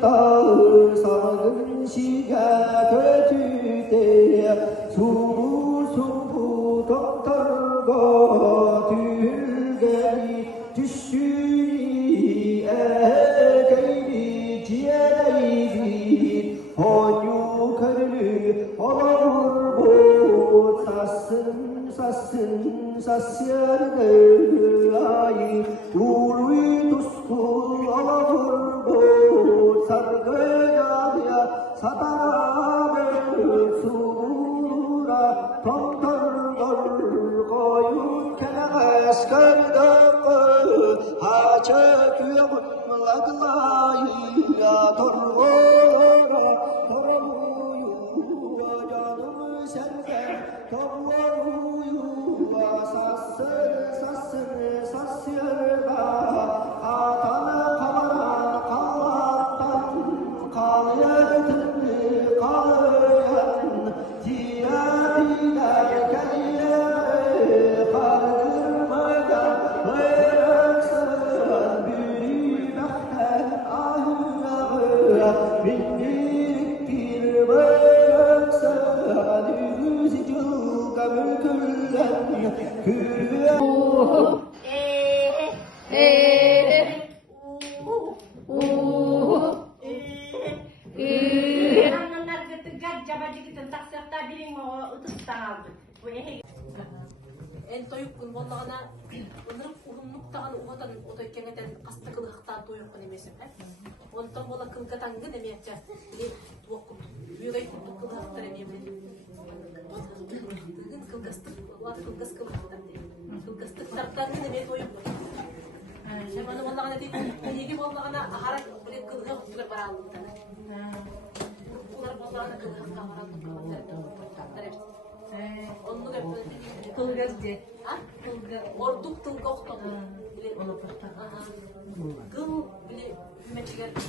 썩은 시가 되줄 때 수부수부 덩털고 들개리 주슈니 애개리 지혜다이지 헌육하를 어울고 사스야를 아이 우리 도스쿠 어울고 살그야야 사다를 수라 덩털걸고 유캐나가스카르다고 하차 규영 라글라이야 돌고라 돌아무유 여자놈 생생 더워무유와 사스열가 아다나 가바라 가와탄 가야든 가야 지야비가 가야 가르마가 외락선 비리박한 아흐가 빈디길 외락선 유지주가 물들란 그르아 En toyukkun bollagana ынырып урумнуктаган угатан отойкеңетен каста кылыктан тоюккун эмесим онтон бола кылгатаңгын эмече туоккут үйгөй куттук кылыктар эмеме кылгастык кылгас кылыктар кылгастыктартангын эме тоюк шаманы боллагана эги боллагана ахара бир кылга куттур баралыктар улар боллагана кылгакка баралыктар Onu da Kılgaz diye. Ha? Orduk tıl koktu. Kıl bile meçiler kıl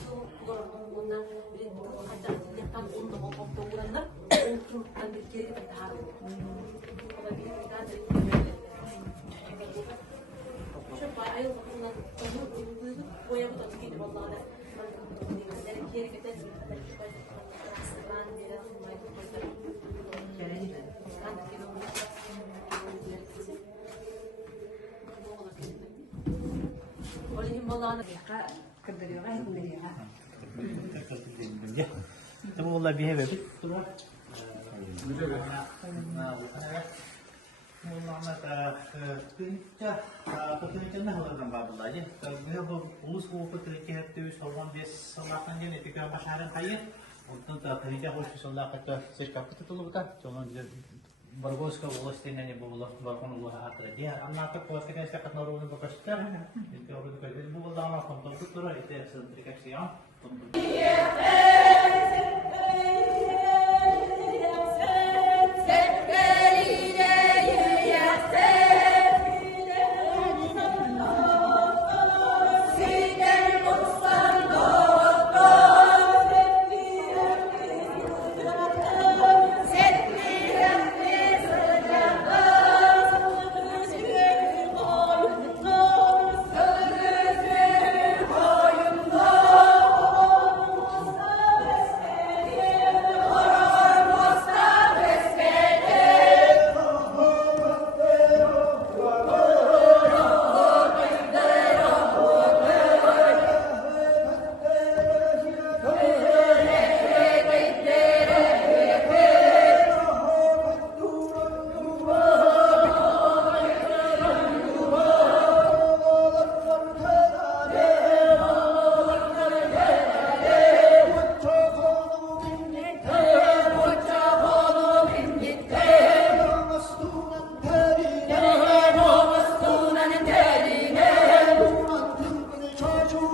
orduk ondan bile tıl kaçak yapan onu da koktu uğranlar. Oturuktan bir kere de tarım. Ama bir tane şu bayıl bakımdan boya bu da çıkıyor vallahi. Ben kere giden ben biraz Tapi kalau lebih hebat, Баргоска власти не было варкон было атради. Она так просто конечно как народу покажет. Это вроде как было давно компьютера это центрификация.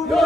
Yo